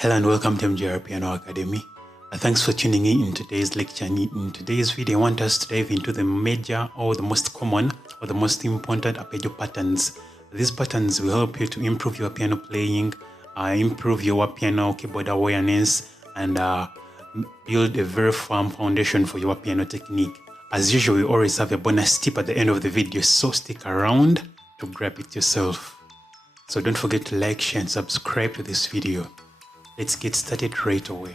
Hello and welcome to MJR Piano Academy. Thanks for tuning in today's lecture. In today's video, I want us to dive into the major or the most common or the most important arpeggio patterns. These patterns will help you to improve your piano playing, improve your piano keyboard awareness, and build a very firm foundation for your piano technique. As usual, we always have a bonus tip at the end of the video, so stick around to grab it yourself. So don't forget to like, share, and subscribe to this video. Let's get started right away.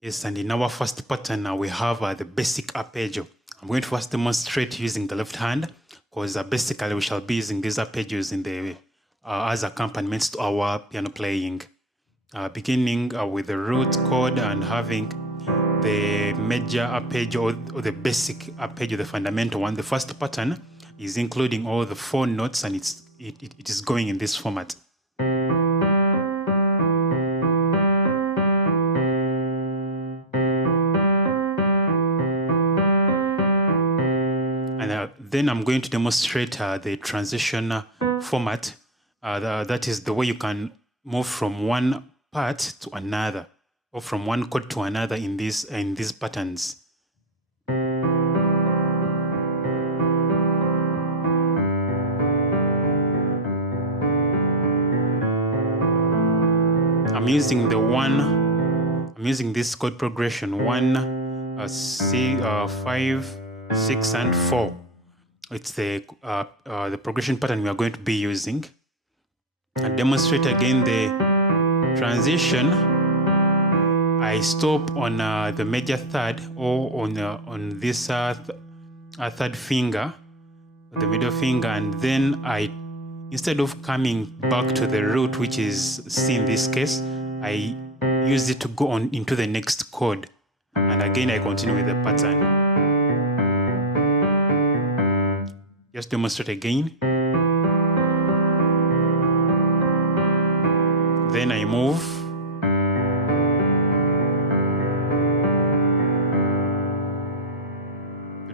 Yes, and in our first pattern, we have the basic arpeggio. I'm going to first demonstrate using the left hand, because basically we shall be using these arpeggios in the as accompaniments to our piano playing. Beginning with the root chord and having the major arpeggio or the basic arpeggio, the fundamental one. The first pattern is including all the 4 notes, and it is going in this format. And then I'm going to demonstrate the transition format. That is the way you can move from one part to another, or from one chord to another in these patterns. I'm using this chord progression 1, 5, 6, and 4. It's the progression pattern we are going to be using. And demonstrate again the transition. I stop on the major third, or on this third finger, the middle finger, and then instead of coming back to the root, which is C in this case, I use it to go on into the next chord. And again, I continue with the pattern. Just demonstrate again. Then I move.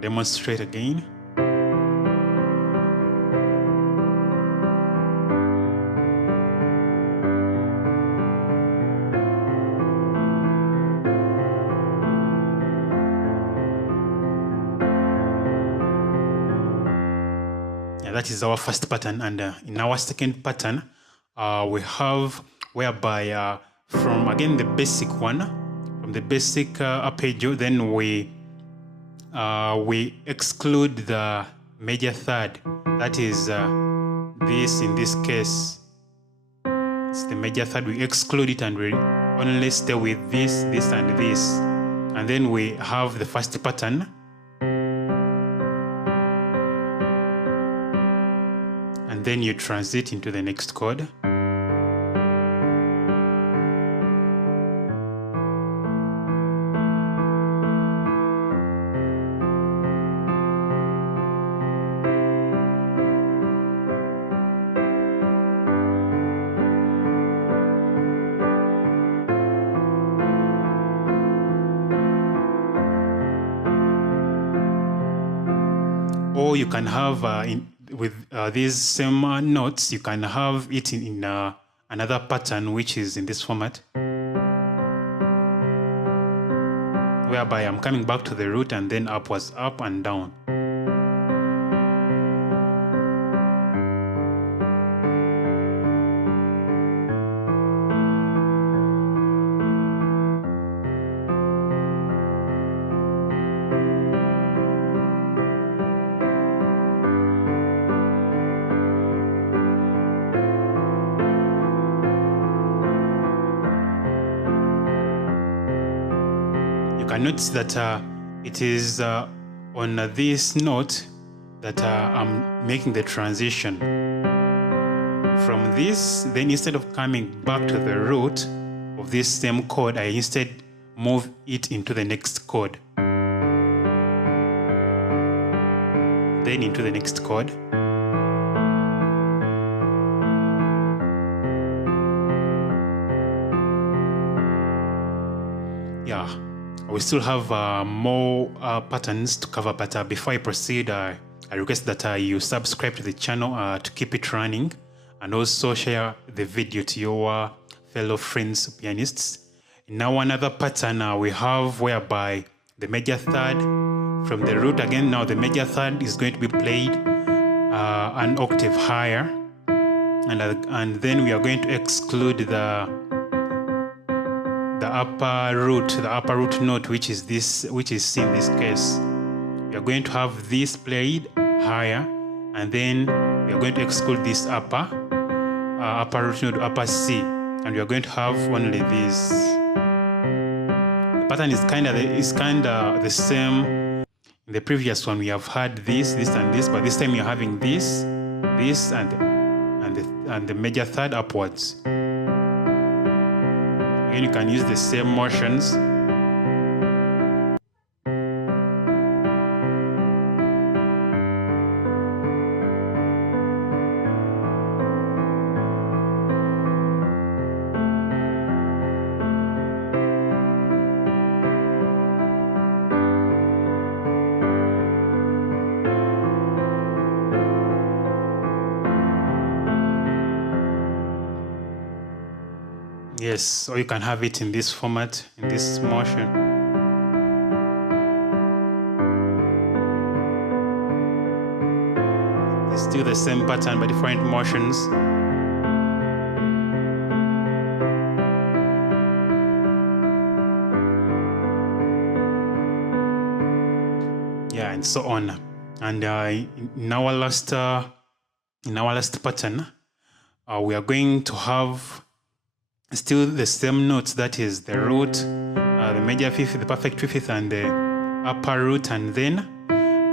Demonstrate again. Yeah, that is our first pattern. And in our second pattern, we have whereby from again the basic one, from the basic arpeggio, then we exclude the major third. That is this, in this case, it's the major third. We exclude it and we only stay with this, this, and this. And then we have the first pattern. And then you transit into the next chord. Or you can have, with these same notes, you can have it in another pattern, which is in this format, whereby I'm coming back to the root and then upwards, up and down. You can notice that it is on this note that I'm making the transition from this. Then instead of coming back to the root of this same chord, I instead move it into the next chord, then into the next chord. Yeah, we still have more patterns to cover, but before I proceed, I request that you subscribe to the channel to keep it running, and also share the video to your fellow friends pianists. Now another pattern we have whereby the major third from the root again. Now the major third is going to be played an octave higher, and then we are going to exclude the upper root note, which is C in this case. We are going to have this played higher, and then we are going to exclude this upper root note, upper C, and we are going to have only this. The pattern is kind of the same. In the previous one, we have had this, and this, but this time you're having this, and the major third upwards. Again, you can use the same motions. Yes, or you can have it in this format, in this motion. It's still the same pattern but different motions. Yeah, and so on. And in our last pattern, we are going to have still the same notes, that is the root, the major fifth, the perfect fifth, and the upper root, and then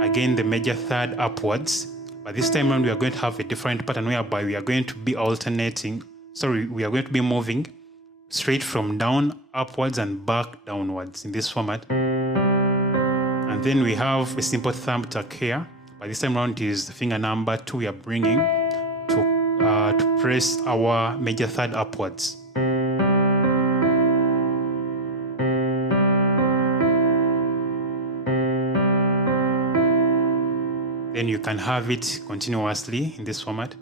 again the major third upwards. But this time around we are going to have a different pattern whereby we are going to be we are going to be moving straight from down upwards and back downwards in this format. And then we have a simple thumb tuck here, but this time around is finger number 2 we are bringing to press our major third upwards. Then you can have it continuously in this format.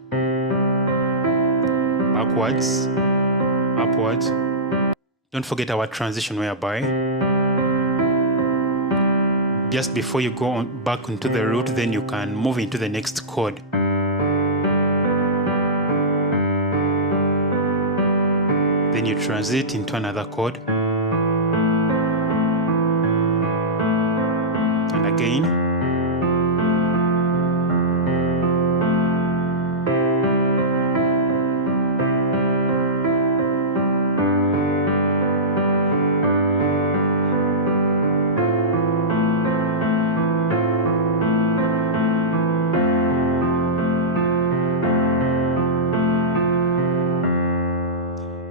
Backwards, upwards. Don't forget our transition whereby just before you go back into the root, then you can move into the next chord. Then you transit into another chord. And again.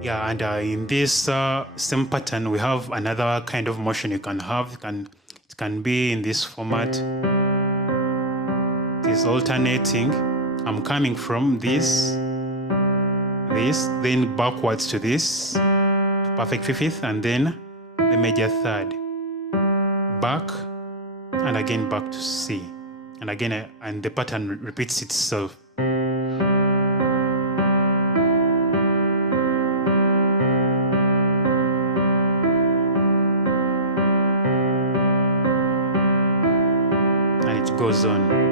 Yeah, and in this same pattern, we have another kind of motion you can have. It can be in this format. It is alternating. I'm coming from this, then backwards to this, to perfect fifth, and then the major third. Back, and again back to C. And again, and the pattern repeats itself. Goes on.